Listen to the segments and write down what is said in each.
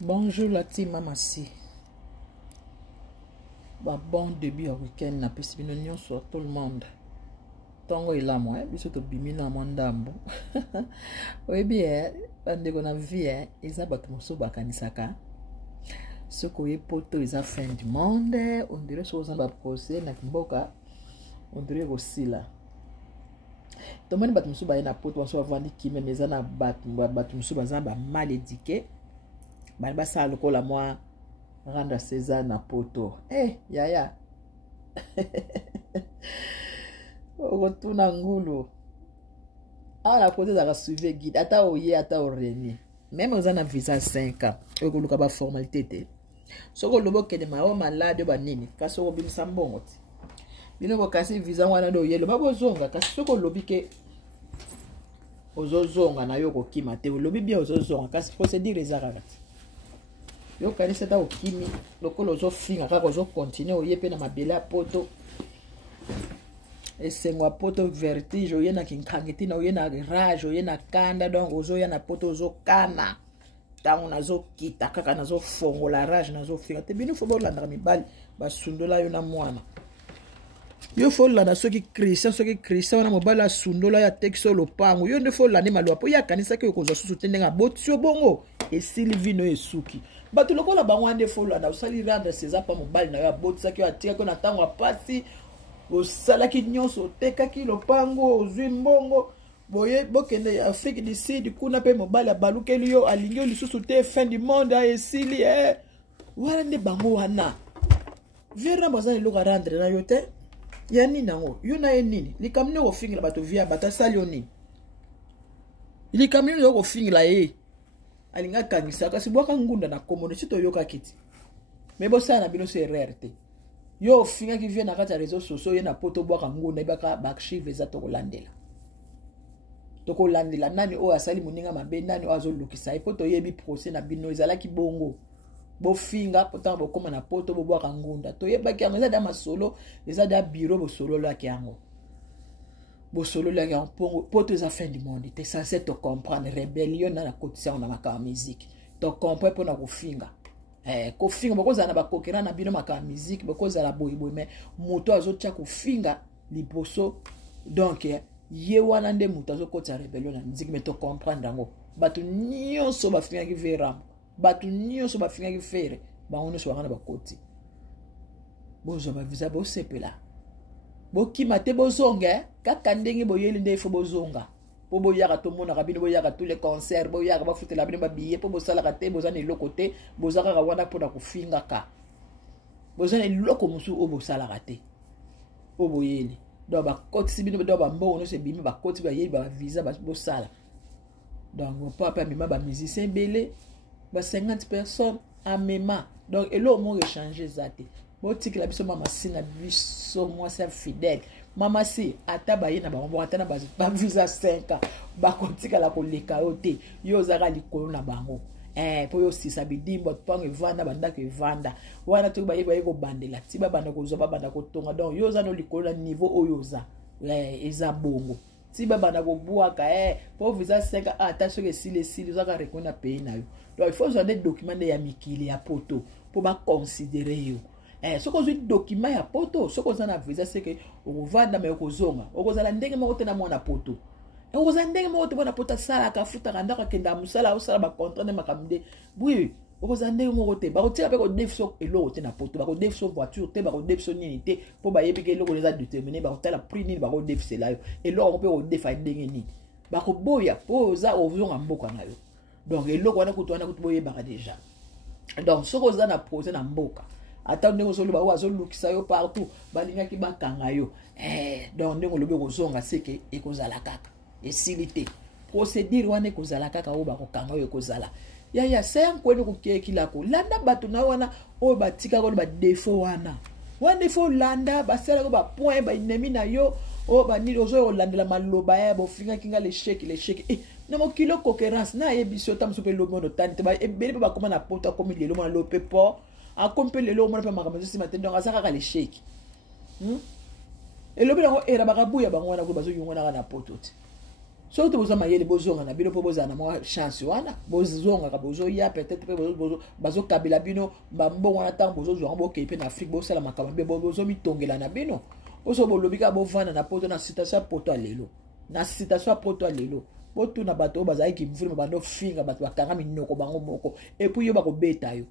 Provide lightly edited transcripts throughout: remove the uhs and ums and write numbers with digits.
Bonjour la team Mamassi. Bon début au week-end na pesi bino nyonso tout le monde. Tongo ilamo biso to bimina mondambo. Oui bien, bandeko na vie eza bato mosusu bakanisaka. Soko ye poto eza fin du monde, on dirait so zamba procès na kimboka. On dirait osila. Tomoni bato mosusu ba na poto so vandi kimé meza na bato mosusu bazamba mal éduqué. Ba sa lokola moi rendre César na poto. Yaya. Retourna ngulu. La poto za suivre guide ata oye ata oreni. Même aux ana visa 5 ans. Okoluka ba formalité te. Soko lobo ke de mao malade ba nini. Kaso obim sambongo ti. Bino ko kasi visa wana do yelo ba bozonga kasi soko lobi ke ozozonga na yo ko kima te lobi bien ozozonga kasi procédure ezarati. Yo kanisa ta okimi lokolo zo finga kaka zo continuer oyepe na mabela poto esengwa poto vertige oyena kinkangeti na oyena rage oyena kanda donc ozo yana poto ozo kana tango nazo kita kaka nazo fongola rage nazo finga te bino fo bolanda mibali basundola yo na mwana yo fo landa soki Christian wana mobala sundola ya texo lopango yo nde fo landa malwa po ya kanisa ke ko zo susu tendenga botio bongo esili vino esuki bato lokola bango ande folo na usali rendre César pa mobali na yo abotisa ki atika ko na tango apasi osala ki nyonso teka ki lopango ozwi mbongo boye bokende Afrique du Sud kuna pe mobali abalukeli yo alingi yo lisusu te fin du monde esili wana nde bango wana vera bazali loka rendre na yo te ya nini nango yo na ye nini likamne ko fingila bato via bato sali yo nini likamne ko fingila ye alinga kangisa kasi bwaka ngunda na komono chito yoka kiti mebo sana bino se RRT yo finga ki vient na kata réseaux sociaux ye na poto bwaka ngunda ibaka bakshive za to kolandela nani o asali muninga mabe nani o azolukisa poto yebi procès na bino ezala ki bongo bo finga poto bo koma na poto bo bwaka ngunda to yebaki yango eza da masolo eza da bureau bo solo la ki yango Bosolo la gang poto eza fin du monde. T'es censé te comprendre. Rébellion na cotisation na maka musique. Te comprendre pour na kofinga. Kofinga boko za na ba kokera na bino maka musique boko za la boy mais moto azotia kofinga liboso donc ye wana nde moto azokota rébellion na musique mais te comprendre ngo. Batu nyonso ba finga ki vera. Batu nyonso ba finga ki fere. Ba ono so wana ba koti. Bozo ba visa bo sepela. Boki mate bozonga kaka ndenge boyeli nde fo bozonga po boyaka to mona kabino boyaka tous les concerts boyaka ba futela bino ba billet po bosala ka te bozana eloko te bozaka ka wana pona kufinga ka bozana eloko musu o bosala ka te po boyeli do ba koti bino do ba mbo no se bimi ba koti ba yeli ba visa ba bosala donc papa mima ba musicien belé ba 50 personnes en mema donc elo mo échanger zate Botik la biso mama si na biso moi c'est fidèle. Mama si ataba ye na bango atana ba visa 5 ans. Ba kotika la koleka yote. Yo zaka likolo na bango. Po yo sisa bidimbo pango evanda banda ke evanda. Wana to ba yeba yeko bandela. Tiba banda ko zoba banda ko tonga donc yo za no likolo na niveau oyoza. Eza bongo. Tiba banda ko buaka po visa 5 ans attention que si les zaka rekona pays na yo. Donc il faut des documents ya mikili ya poto pour ba considérer yo. Ce qu'on dit document ya poto, ce qu'on a visa c'est que on va na me kozonga. On kozala ndenge moko te na mona poto. On kozala ndenge moko te mona poto sala ka futa kanda ka kenda musala osala ba contrat na makamde. Oui, on kozala ndenge moko te. Ba ko tira pe ko defso elo te na poto, ba ko defso voiture te, ba ko defso nini te, po ba yebi ke elo ko les a déterminer ba ko tala prix nini ba ko defse la yo. Elo on peut ko defa ndenge nini. Ba ko boya po za ovonga mboka na yo. Donc elo ko wana kutu boye ba déjà. Donc ce qu'on a na projet na mboka. Attendez ngolo ba wazo lukisa yo partout balinga ki bakanga yo donc ndenge lobe kozonga seke ekozala kaka esilité procédure wana ekozala kaka o ba kokanga yo ekozala ya c'est kwene kokekila ko landa bato na wana o batika ko ba défaut wana défaut landa basala ko ba point ba ennemi na yo o ba ni ozo landela maloba ya bo finga kinga les chèques na mo kilo concurrence na yebiso tam super lobo no tante ba ebele ba koma na poto comme lelo mo lope po a compter le lot on peut makambo si matin donc azaka les chèques et le bilan era bakabuya bango na ko bazo yonga na poto soki boza mayele bozonga na bino mpo bozala na mwa chance wana bozongaka bozoya peut-être mpe bazokabela bino bambongo wana ntango bozozwanga bokei mpe na afrique bosala makambo mpe bozomitongela na bino oso bolobi kaka bovanda na poto na citation ya poto ya lelo na citation ya poto ya lelo botuna bato oyo bazalaki mvulima bando finga bato bakanga minoko bango moko epuis yo bakobeta yo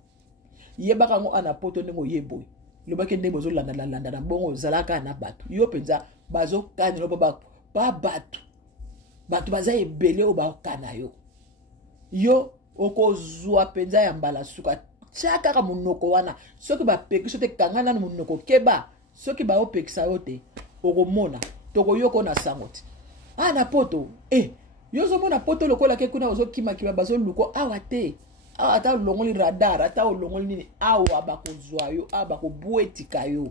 yebaka yango ana poto ndenge oyeboye lobaki ndenge bozolandalanda na bongo ozalaka na bato yo mpenza bazokanela mpo ba bato baza ebele oyo bakana yo okozwa mpenza ya mbala suka tia kaka monoko wana soki bapekisa te kanga nano monoko keba soki baopekisa yo te okomona tokoyoka na sango te na poto yo ozomona poto lokola ke kuna ozokimakima bazoluko awa te awa ata olongoli radar ata olongoli nini awa bakozwa yo awa bakobwetika yo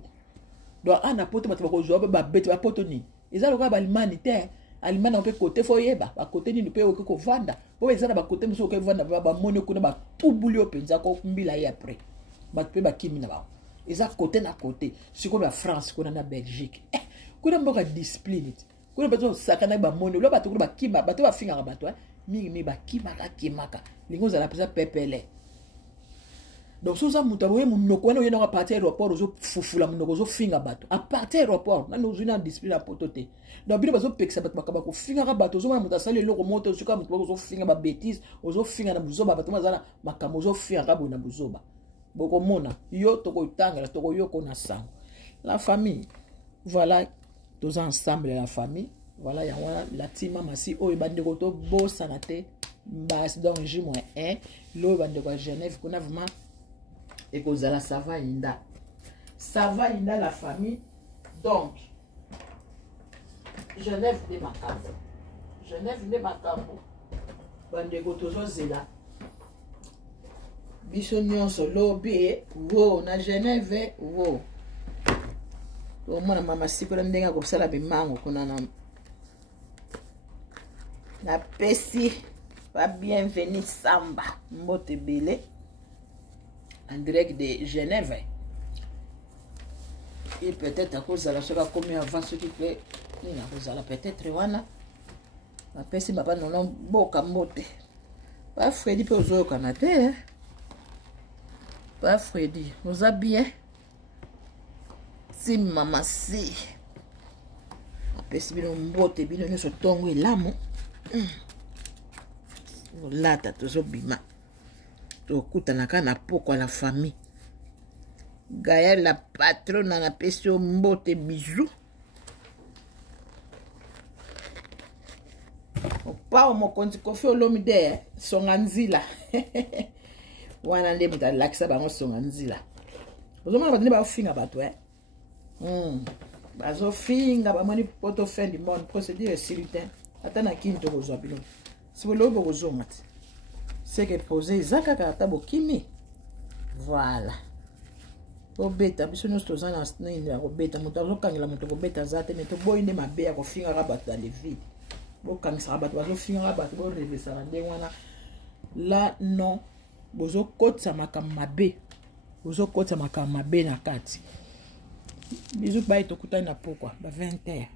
donc na poto bato bakozwa yo babete bapoto nini eza lokola balimani te alimani mpe kote fo yeba bakote nini mpe okoki kovanda po eza na bakote mosusu okoki kovanda bamoni kuna batubuli yo mpenza kombila ye apres bato mpe bakimi na bao eza kote na kote sikoyo bafrance kuna na belgique kuna mboka discipline te kuna bato osakana bamoni lo bato kuna bakima bato bafingaka bato mingi bakimaka lingo ozala mpenza pepele donc soza moto aboye monoko wana oyendaka parti aéroport ozofufula monoko ozofinga bato aparti aéroport nani ozwi na discipline ya poto te donc bino bazopekisa bato bakaba kofingaka bato ozomona moto asali eloko moto osuka moto bako ozofinga babétise ozofinga na buzoba bato maza na makambo ozofingaka boye na buzoba bokomona yo tokotangela tokoyoka na sango la famille voilà tous ensemble la famille voilà yango wana latima masi oyo bandeko tobosana te basi donc J-1 loyo bandeko ya Genève kuna vraiment ekozala sava inda la famille donc Genève nde makambo bandeko tozozela biso nyonso lobi wo na Genève wo omona mama sikola ndenge akosala bimango kuna na pesi ba bienvenue samba mbote bele en direct de Genève et peut-être à cause de la chose comme avant ce qui fait ni na cause la peut-être wana ba pesi baba non boka mbote ba Freddy pe ozo kanate ba Freddy nous a bien si mama si pesi bino mbote bino nyoso tongo elamo lata tozobima tokutanaka na poko la famille Gaël la patronne na pesi yo mbote bijou opao mokonzi Kofi Olomide songa nzila wana nde muta lakisa bango songa nzila ozomona bato nde baofinga bato bazofinga bamoni poto fin du monde procédure esili ata na kini tokozwa bino si bolobi bokozonga te seke pose eza kaka ata bokimi voilà kobeta biso nyonso toza na nini ya kobeta moto azokangela moto kobeta aza te me toboyi nde mabe ya kofingaka bato na levide bokangisaka bato bazofingaka bato borevesaka ndenge wana la non bozokotisa makambo mabe na kati bizu bayi tokutani na pokwa ba 20h